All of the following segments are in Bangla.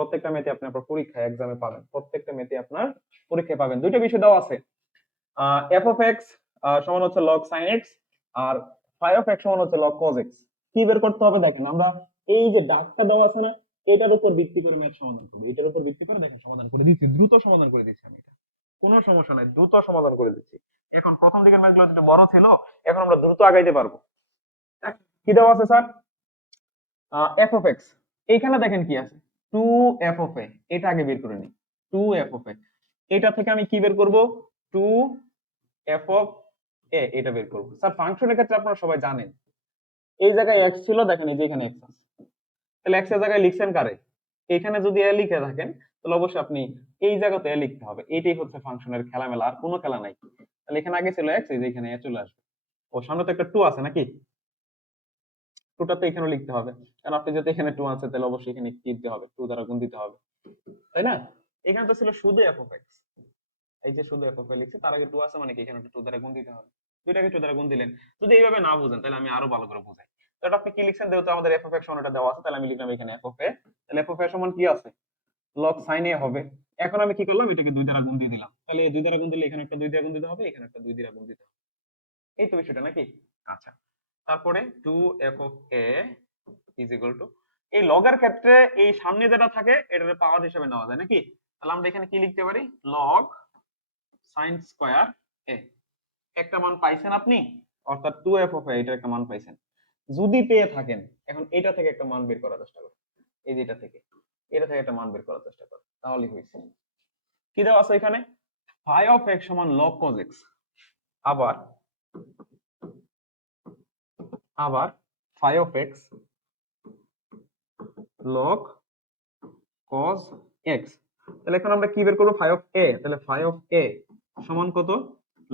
প্রত্যেকটা মেথে আপনি আপনার পরীক্ষায় এক্সামে পাবেন, প্রত্যেকটা মেথে আপনার পরীক্ষায় পাবেন। দুইটা বিষয় দেওয়া আছে, এফ অফ এক্স সমান হচ্ছে লগ সাইন এক্স, আর ফাই অফ এক্স সমান হচ্ছে লগ কজ এক্স। কি বের করতে হবে দেখেন, আমরা এই যে ডাকটা দেওয়া আছে না, এটার উপর ভিত্তি করে ম্যাথ সমাধান করবো। এটার উপর ভিত্তি করে দেখেন সমাধান করে দিচ্ছি, দ্রুত সমাধান করে দিচ্ছি আমি, এটা কোনো সমস্যা নাই, দ্রুত সমাধান করে দিচ্ছি। এখন প্রথম দিকের ম্যাথগুলো যেটা বড় ছিল, এখন আমরা দ্রুত আগাইতে পারবো। কি দেওয়া আছে স্যার? এফ অফ এক্স, এইখানে দেখেন কি আছে, টু এফ অফ এ, এটা আগে বের করে নিই। টু এফ অফ এ, এটা থেকে আমি কি বের করব? টু এফ অফ এ, এটা বের করব। স্যার ফাংশনের ক্ষেত্রে আপনারা সবাই জানেন, এই জায়গায় এক্স ছিল, দেখেন এই যে এখানে এক্স আছে, তাহলে এক্স এর জায়গায় লিখছেন কারে? এখানে যদি এ লিখে থাকেন তাহলে অবশ্যই আপনি এই জায়গাতে এ লিখতে হবে। এটাই হচ্ছে ফাংশনের খেলামেলা, আর কোনো খেলা নাই। তাহলে এখানে আগে ছিল এক্স, এই যে এখানে এ চলে আসবে। ও সামনে তো একটা টু আছে নাকি, টুটা তো এখানে লিখতে হবে, কারণ আপনি যদি এখানে টু আছে তাহলে অবশ্যই এখানে কি দিতে হবে? টু দ্বারা গুণ দিতে হবে, তাই না? এখানে তো ছিল শুধু এফ অফ এক্স, এই যে শুধু এফ অফ এ লিখছে, তার আগে টু আছে, মানে কি এখানে টু দ্বারা গুণ দিতে হবে। দুইটাকে টু দ্বারা গুণ দিলেন। যদি এইভাবে না বুঝেন তাহলে আমি আরো ভালো করে বুঝাই। তাহলে আপনি কি লিখছেন? যেহেতু আমাদের এফ অফ এক্স সমান এটা দেওয়া আছে, তাহলে আমি লিখলাম এখানে এফ অফ এ। তাহলে এফ অফ এ সমান কি আছে? লগ সাইন এ হবে। এখন আমি কি করলাম? এটাকে দুই দ্বারা গুণ দিয়ে দিলাম। তাহলে এই দুই দ্বারা গুণ দিলে এখানে একটা দুই দ্বারা গুণ দিতে হবে, এখানে একটা দুই দ্বারা গুণ দিতে হবে। এই তো বিষয়টা নাকি? আচ্ছা, তারপরে two F of A is equal to, এই লগের ক্ষেত্রে এই সামনে যেটা থাকে এটাকে পাওয়ার হিসেবে নেওয়া যায় নাকি? তাহলে আমরা এখানে কি লিখতে পারি? লগ সাইন স্কয়ার এ। একটা মান পাইছেন আপনি, অর্থাৎ টু এফ অফ এ, এটার একটা মান পাইছেন। যদি পেয়ে থাকেন, এখন এটা থেকে একটা মান বের করার চেষ্টা করুন। এই যে এটা থেকে একটা মান বের করার চেষ্টা করুন, তাহলে হয়েছে। কি দেওয়া আছে এখানে? ফাই অফ এক্স সমান লগ কজ এক্স। আবার phi of X log cos X. তাহলে এখন আমরা কি বের করবো? Phi of A. তাহলে ফাই অফ এ সমান কত?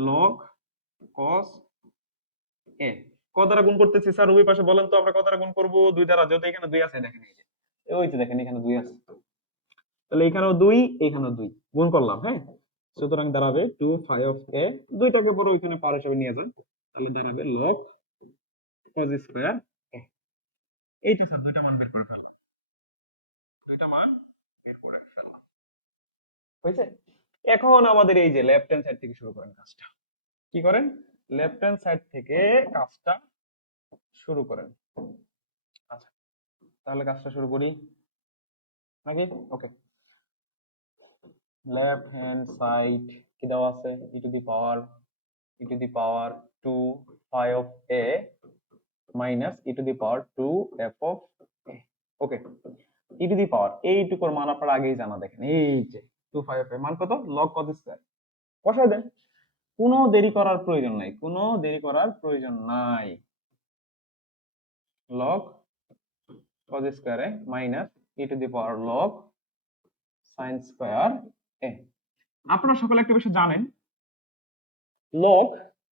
Log cos A. ক দ্বারা গুণ করতেছি স্যার? ওই পাশে বলেন তো আমরা ক দ্বারা গুণ করবো? দুই দ্বারা, যেহেতু এখানে দুই আছে, দেখেন এই যে, ওই যে দেখেন এখানে দুই আছে, তাহলে এখানেও দুই, এখানেও দুই, গুণ করলাম। হ্যাঁ, সুতরাং দাঁড়াবে টু ফাই অফ এ, দুইটাকে বড় ওইখানে পাওয়ার হিসেবে নিয়ে যান, তাহলে দাঁড়াবে লগ কজ স্কয়ার এ। এইটা স্যার দুইটা মান বের করে ফেললাম, দুইটা মান বের করে ফেললাম, হয়েছে? এখন আমাদের এই যে লেফট হ্যান্ড সাইড থেকে শুরু করেন কাজটা। কি করেন? লেফট হ্যান্ড সাইড থেকে কাজটা শুরু করেন। আচ্ছা, তাহলে কাজটা শুরু করি নাকি? ওকে, লেফট হ্যান্ড সাইড কি দেওয়া আছে? E to the power 2 phi of a minus E to the power 2 f of a। Okay, E to the power এইটুকুর মান আপনারা আগেই জানা, দেখেন এই যে 2 phi of a মান কত? log cos square. বসাই দেন, কোনো দেরি করার প্রয়োজন নাই, কোনো দেরি করার প্রয়োজন নাই। log cos স্কয়ারে minus E to the power log sin square a। আপনারা সকলে একটা বিষয় জানেন, লগ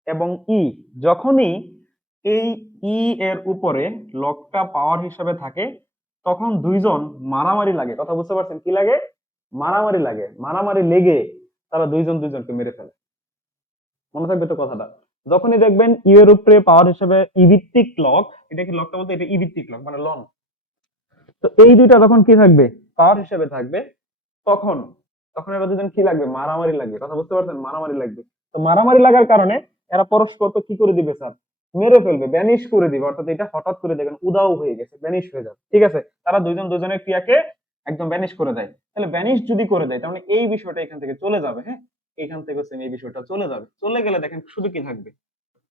এবং ই, যখনই এই ই এর উপরে লগটা পাওয়ার হিসেবে থাকে, তখন দুইজন মারামারি লাগে। কথা বুঝতে পারছেন? কি লাগে? মারামারি লাগে। মারামারি লেগে তারা দুইজন দুইজনকে মেরে ফেলে। মনে থাকবে তো কথাটা? যখনই দেখবেন ই এর উপরে পাওয়ার হিসেবে ই ভিত্তিক লগ, এটা কি লগটা বলতে? এটা ই ভিত্তিক লগ মানে লন। তো এই দুইটা যখন কি থাকবে? পাওয়ার হিসেবে থাকবে, তখন তখন এরা দুজন কি লাগবে? মারামারি লাগবে। কথা বুঝতে পারছেন? মারামারি লাগবে। তো মারামারি লাগার কারণে এরা পরস্পর তো কি করে দিবে স্যার? মেরে ফেলবে, ব্যানিশ করে দিবে। অর্থাৎ এটা হঠাৎ করে দেখেন উদাও হয়ে গেছে, ব্যানিশ হয়ে যাবে। ঠিক আছে, তারা দুইজন দুজনের ক্রিয়াকে একদম ব্যানিশ করে দেয়। তাহলে ব্যানিশ যদি করে দেয়, তাহলে এই বিষয়টা এখান থেকে চলে যাবে। হ্যাঁ, এখান থেকে এই বিষয়টা চলে যাবে। চলে গেলে দেখেন শুধু কি থাকবে?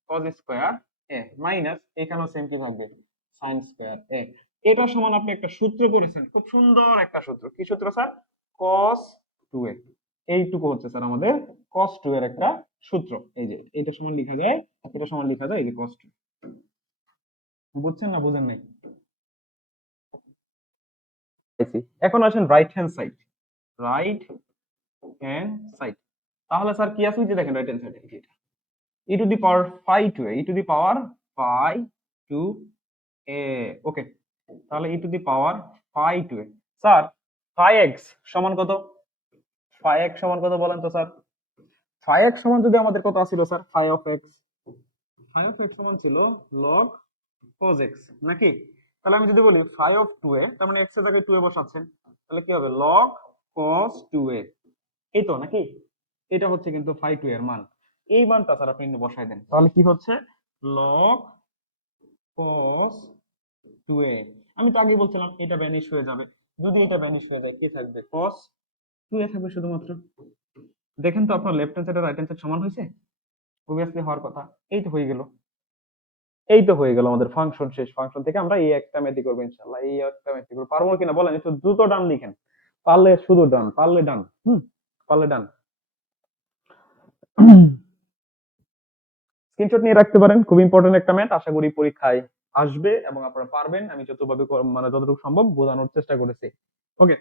cos স্কয়ার এ মাইনাস, এখানেও সেম কি থাকবে? sin স্কয়ার এ। এটা সমান আপনি একটা সূত্র করেছেন, খুব সুন্দর একটা সূত্র। কি সূত্র স্যার? cos 2a। এইটুকু হচ্ছে স্যার আমাদের cos 2 এর একটা সূত্র। এই যে এটা সমান লেখা যায়, এটা সমান লেখা যায় এই যে cos 2। বুঝছেন না বুঝেন নাই? এখন আসেন right hand side. Right hand side, তাহলে স্যার কি আছে? যে দেখেন রাইট হ্যান্ড সাইডে এটা e two the power phi 2a, e two the power phi 2a। ওকে, তাহলে e two the power phi 2a। Sir phi x সমান কত? phi x সমান কত বলেন তো স্যার? phi x সমান যদি আমাদের কত ছিল sir? phi of x, phi of x সমান ছিল log cos x নাকি? তাহলে আমি যদি বলি phi of 2a, তার মানে x এর জায়গায় 2a বসাচ্ছেন, তাহলে কি হবে log cos 2a, এই তো নাকি? এটা হচ্ছে কিন্তু phi 2 এর মান। এই মানটা স্যার আপনি কিন্তু বসাই দেন, তাহলে কি হচ্ছে log cos 2a। আমি তো আগেই বলছিলাম এটা ভ্যানিশ হয়ে যাবে, যদি এটা ভ্যানিশ হয়ে যায় কি থাকবে, cos 2a থাকবে শুধুমাত্র। দেখেন তো আপনার লেফট হ্যান্ড সাইড আর রাইট হ্যান্ড সাইড সমান হয়েছে? অবভিয়াসলি হওয়ার কথা। এই তো হয়ে গেল, এই তো হয়ে গেল আমাদের ফাংশন শেষ। ফাংশন থেকে আমরা এই একটা ম্যাথই করবো ইনশাআল্লাহ, এই একটা ম্যাথই করবো। পারবো কিনা বলেন, একটু দ্রুত ডান লিখেন, পারলে শুধু ডান, পারলে ডান, পারলে ডান। স্ক্রিনশট নিয়ে রাখতে পারেন, খুব ইম্পর্টেন্ট একটা ম্যাথ, আশা করি পরীক্ষায় আসবে এবং আপনারা পারবেন। আমি যতভাবে মানে যতটুকু সম্ভব বোঝানোর চেষ্টা করেছি। ওকে।